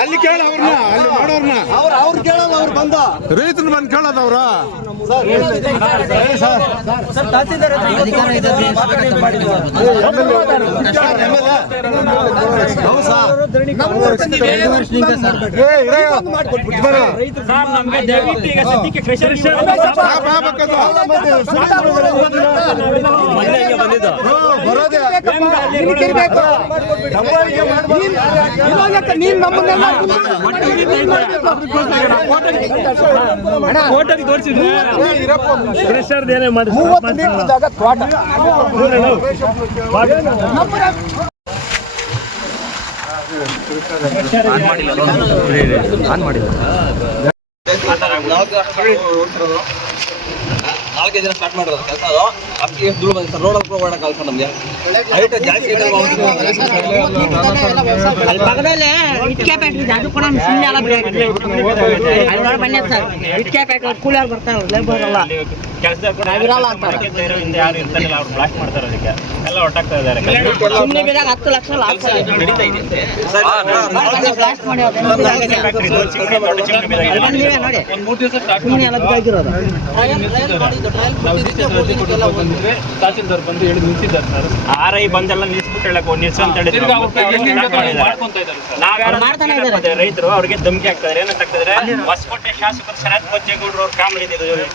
ಅಲ್ಲಿ ಕೇಳ ಅವ್ರನ್ನ ಅಲ್ಲಿ ಮಾಡೋರ್ನ ಅವ್ರು ಕೇಳಲ್ಲ ಅವ್ರು ಬಂದ ರೈತನ ಬಂದು ಕೇಳೋದು ಅವ್ರ ಕೋಟೆಗೆ ತೋರಿಸಿದ್ರೆ ಪ್ರೆಷರ್ ಏನೇ ಮಾಡಿ ನಾಲ್ಕೈದು ದಿನ ಸ್ಟಾರ್ಟ್ ಮಾಡಿರೋದು ಕೆಲಸ ಅದು ಅಷ್ಟು ಎಷ್ಟು ಧೂಳು ಬಂದಿದೆ ರೋಡಲ್ಲಿ ಕೂಡ ಓಡಾಡಕ್ಕೆ ಆಗಲ್ಲ ನಮಗೆ ಹೈಟ್ ಜಾಸ್ತಿ ಅಲ್ಲಿ ಪಕ್ಕದಲ್ಲೇ ಇಟ್ಕೆ ಫ್ಯಾಕ್ಟ್ರಿ ಇದೆ, ಅದು ಕೂಡ ಸುಮ್ಮನೆ ಎಲ್ಲ ಬಿಡಾಗಿದೆ. ಅಲ್ಲಿ ಬನ್ನಿ ಸರ್, ಇಟ್ಕೆ ಫ್ಯಾಕ್ಟ್ರಿ ಕೂಲಿಯರ್ ಬರ್ತಾರೆ, ಲೇಬರ್ ಎಲ್ಲ ನಾವಿರಲ್ಲ ಅಂತಾರೆ. ಸುಮ್ಮನೆ ಬಿದಾಗ 10 ಲಕ್ಷ ಲಾಸ್ ಬ್ಲಾಸ್ಟ್ ಮಾಡಿ ನೋಡಿ ಸುಮ್ಮನೆ ಎಲ್ಲ ಬಿದ್ದಾಗಿರೋದು. ತಹಸೀಲ್ದಾರ್ ಬಂದು ಹೇಳಿ ನಿಲ್ಸಿದ್ದಾರೆ ಸರ್. RI ಬಂದೆಲ್ಲ ನಿಲ್ಸ್ಬಿಟ್ಟು ಹೇಳಕ್ ನಿಲ್ಸಂತ ಹೇಳಿದ್ರು. ರೈತರು ಅವ್ರಿಗೆ ಧಮಕಿ ಆಗ್ತಾರೆ. ಏನಂತ ಆಗ್ತದ್ರೆ ಹೊಸಕೋಟೆ ಶಾಸಕರು ಶರತ್ ಬಚ್ಚೇಗೌಡರು ಅವ್ರು ಕಾಮಿಡಿ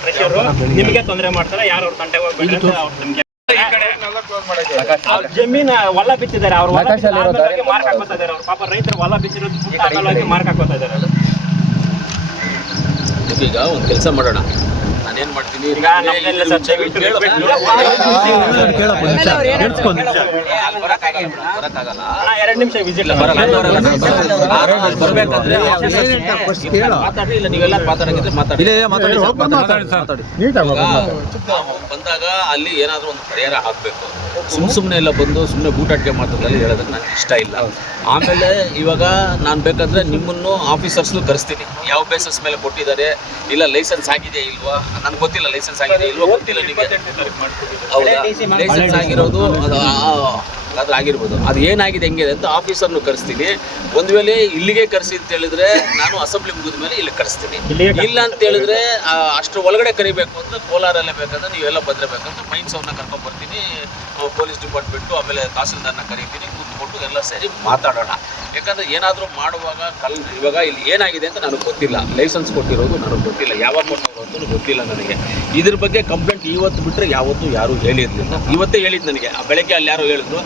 ಪ್ರೆಷರ್ ನಿಮಗೆ ತೊಂದರೆ ಮಾಡ್ತಾರೆ, ಯಾರು ಅವ್ರ ತಂಟೆಗೆ ಹೋಗ್ಬೇಡಿ ಅಂತ ಅವ್ರ ಧಮಕಿ. ಜಮೀನ್ ಹೊಲ ಬಿತ್ತಿದ್ದಾರೆ, ಅವ್ರು ಮಾರ್ಕ್ ಹಾಕೋತಾ ಇದಾರೆ. ಅವ್ರ ಪಾಪ ರೈತರು ಹೊಲ ಬಿತ್ತಿರೋದು ಮಾರ್ಕ್ ಹಾಕೋತಾ ಇದಾರೆ. ಈಗ ಒಂದು ಕೆಲಸ ಮಾಡೋಣ, ನಾನೇನ್ ಮಾಡ್ತೀನಿ ಈಗ ಎರಡು ನಿಮಿಷ ವಿಸಿಟ್ ಬರ್ಬೇಕಂದ್ರೆ ಮಾತಾಡಿ, ಇಲ್ಲ ನೀವೆಲ್ಲ ಮಾತಾಡಂಗಿದ್ರೆ ಮಾತಾಡಿ. ಬಂದಾಗ ಅಲ್ಲಿ ಏನಾದ್ರೂ ಒಂದು ಪರಿಹಾರ ಹಾಕ್ಬೇಕು. ಸುಮ್ಮನೆ ಎಲ್ಲ ಬಂದು ಸುಮ್ಮನೆ ಬೂಟಾಟಿಕೆ ಮಾತಾಡಲ್ಲಿ ಹೇಳೋದಕ್ಕೆ ನನಗೆ ಇಷ್ಟ ಇಲ್ಲ. ಆಮೇಲೆ ಇವಾಗ ನಾನು ಬೇಕಂದ್ರೆ ನಿಮ್ಮನ್ನು ಆಫೀಸರ್ಸ್ನು ಕರೆಸ್ತೀನಿ. ಯಾವ ಬೇಸಸ್ ಮೇಲೆ ಕೊಟ್ಟಿದ್ದಾರೆ, ಇಲ್ಲ ಲೈಸೆನ್ಸ್ ಆಗಿದೆ ಇಲ್ವಾ ನನಗೆ ಗೊತ್ತಿಲ್ಲ. ಲೈಸೆನ್ಸ್ ಆಗಿದೆ ಇಲ್ವಾ ಗೊತ್ತಿಲ್ಲ ನಿಮಗೆ. ಹೌದಾ, ಲೈಸೆನ್ಸ್ ಆಗಿರೋದು ಅದು ಆಗಿರ್ಬೋದು. ಅದು ಏನಾಗಿದೆ ಹೆಂಗಿದೆ ಅಂತ ಆಫೀಸರ್ನು ಕರೆಸ್ತೀನಿ. ಒಂದು ವೇಳೆ ಇಲ್ಲಿಗೆ ಕರೆಸಿ ಅಂತ ಹೇಳಿದ್ರೆ ನಾನು ಅಸೆಂಬ್ಲಿ ಮುಗಿದ ಮೇಲೆ ಇಲ್ಲಿ ಕರೆಸ್ತೀನಿ. ಇಲ್ಲ ಅಂತ ಹೇಳಿದ್ರೆ ಅಷ್ಟು ಒಳಗಡೆ ಕರಿಬೇಕು ಅಂದ್ರೆ ಕೋಲಾರಲ್ಲೇ ಬೇಕಂದ್ರೆ ನೀವೆಲ್ಲ ಬಂದಿರಬೇಕಂದ್ರೆ ಮೈನ್ಸ್ ಅವ್ರನ್ನ ಕರ್ಕೊಂಡು ಬರ್ತೀನಿ, ಪೊಲೀಸ್ ಡಿಪಾರ್ಟ್ಮೆಂಟು, ಆಮೇಲೆ ತಹಸೀಲ್ದಾರ್ನ ಕರಿತೀನಿ, ಕೂತ್ಕೊಂಡು ಎಲ್ಲ ಸೇರಿ ಮಾತಾಡೋಣ. ಯಾಕಂದರೆ ಏನಾದರೂ ಮಾಡುವಾಗ ಇವಾಗ ಇಲ್ಲಿ ಏನಾಗಿದೆ ಅಂತ ನನಗೆ ಗೊತ್ತಿಲ್ಲ. ಲೈಸೆನ್ಸ್ ಕೊಟ್ಟಿರೋದು ನನಗೆ ಗೊತ್ತಿಲ್ಲ, ಯಾವಾಗ ಕೊಟ್ಟರು ಅಂತಲೂ ಗೊತ್ತಿಲ್ಲ ನನಗೆ. ಇದ್ರ ಬಗ್ಗೆ ಕಂಪ್ಲೇಂಟ್ ಇವತ್ತು ಬಿಟ್ಟರೆ ಯಾವತ್ತೂ ಯಾರೂ ಹೇಳಿರಲಿಲ್ಲ. ಇವತ್ತೇ ಹೇಳಿದ್ದು ನನಗೆ. ಬೆಳಗ್ಗೆ ಅಲ್ಲಿ ಯಾರೋ ಹೇಳಿದ್ರು,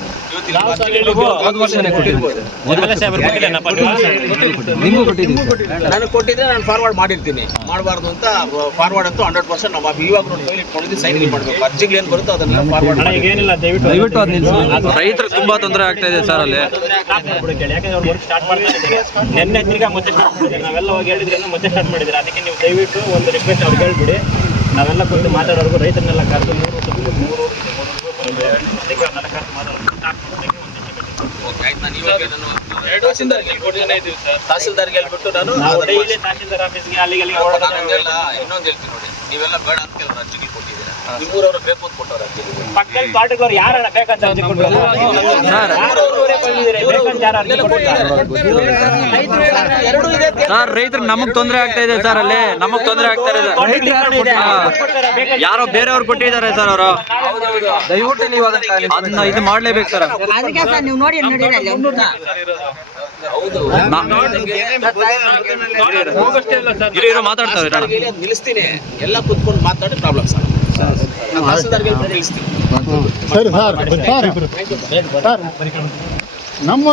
ನನಗೆ ಕೊಟ್ಟಿದ್ರೆ ನಾನು ಫಾರ್ವರ್ಡ್ ಮಾಡಿರ್ತೀನಿ. ಮಾಡಬಾರ್ದು ಅಂತ ಫಾರ್ವರ್ಡ್ ಅಂತೂ 100% ನಮ್ಮ ಇವಾಗ ನೋಡಿ ಫೈಲ್ ಇಟ್ಕೊಂಡಿದ್ದು ಸೈನ್ ಮಾಡಬೇಕು. ಅರ್ಜಿಗಳು ಏನು ಬರುತ್ತೋ ಅದನ್ನೆಲ್ಲ ಫಾರ್ವರ್ಡ್ ಮಾಡಿ. ಏನಿಲ್ಲ, ದಯವಿಟ್ಟು ರೈತರಿಗೆ ತುಂಬಾ ತೊಂದರೆ ಆಗ್ತಾ ಇದೆ ಸರ್ ಅಲ್ಲಿ. ಯಾಕಂದ್ರೆ ಅವ್ರು ವರ್ಕ್ ಸ್ಟಾರ್ಟ್ ಮಾಡ್ತಾ ಇದ್ದಾರೆ. ನಿನ್ನೆ ತಿರ್ಗಾ ಮತ್ತೆ ಸ್ಟಾರ್ಟ್ ಮಾಡಿದ್ದಾರೆ. ನಾವೆಲ್ಲ ಹೋಗಿ ಹೇಳಿದ್ರೆ ಮತ್ತೆ ಸ್ಟಾರ್ಟ್ ಮಾಡಿದ್ದಾರೆ. ಅದಕ್ಕೆ ನೀವು ದಯವಿಟ್ಟು ಒಂದು ರಿಕ್ವೆಸ್ಟ್ ಅವ್ರಿಗೆ ಹೇಳ್ಬಿಡಿ. ನಾವೆಲ್ಲ ಕುರಿತು ಮಾತಾಡೋರ್ಗು ರೈತರನ್ನೆಲ್ಲ ಕರೆದು ತಹಸೀಲ್ದಾರ್ಗೆ ಹೇಳ್ಬಿಟ್ಟು ನಾನು ತಹಸೀಲ್ದಾರ್ ಆಫೀಸ್ಗೆ ಅಲ್ಲಿಗೆ ಇನ್ನೊಂದು ಹೇಳ್ತೀನಿ ನೋಡಿ, ನೀವೆಲ್ಲ ಬೇಡ ಅಂತ ಕೆಲವರು ಅರ್ಜಿಗೆ ಕೊಟ್ಟಿದ್ದೀರಾ. ನಿಮ್ಮೂರವರು ಬೇಕು ಅಂತ ಕೊಟ್ಟವ್ರು ಅರ್ಜಿ. ಪಕ್ಕದಲ್ಲಿ ಪಾರ್ಟಿಗಳು ಯಾರನ್ನ ಬೇಕಂತ ಅರ್ಜಿ ಕೊಟ್ಟರು ಸರ್. ರೈತರು ನಮಗ್ ತೊಂದರೆ ಆಗ್ತಾ ಇದೆ ಸರ್, ಅಲ್ಲಿ ನಮಗ್ ತೊಂದರೆ ಆಗ್ತಾ ಇದೆ. ಯಾರೋ ಬೇರೆಯವ್ರು ಕೊಟ್ಟಿದ್ದಾರೆ ಸರ್. ಅವರು ದಯವಿಟ್ಟು ನೀವು ಅದನ್ನ ಇದು ಮಾಡ್ಲೇಬೇಕು ಸರ್. ಅದಕ್ಕೆ ಸರ್ ನೀವು ನೋಡಿ ಮಾತಾಡ್ತಾರೆ, ನಿಲ್ಲಿಸ್ತೀನಿ. ಎಲ್ಲ ಕುತ್ಕೊಂಡು ಮಾತಾಡಿ ಪ್ರಾಬ್ಲಮ್ ಸರ್. ತಹಸೀಲ್ದಾರ್ಗೆ ನಿಲ್ಲಿಸ್ತೀನಿ. ಸರಿ ಸರ್, ನಮ್ಮ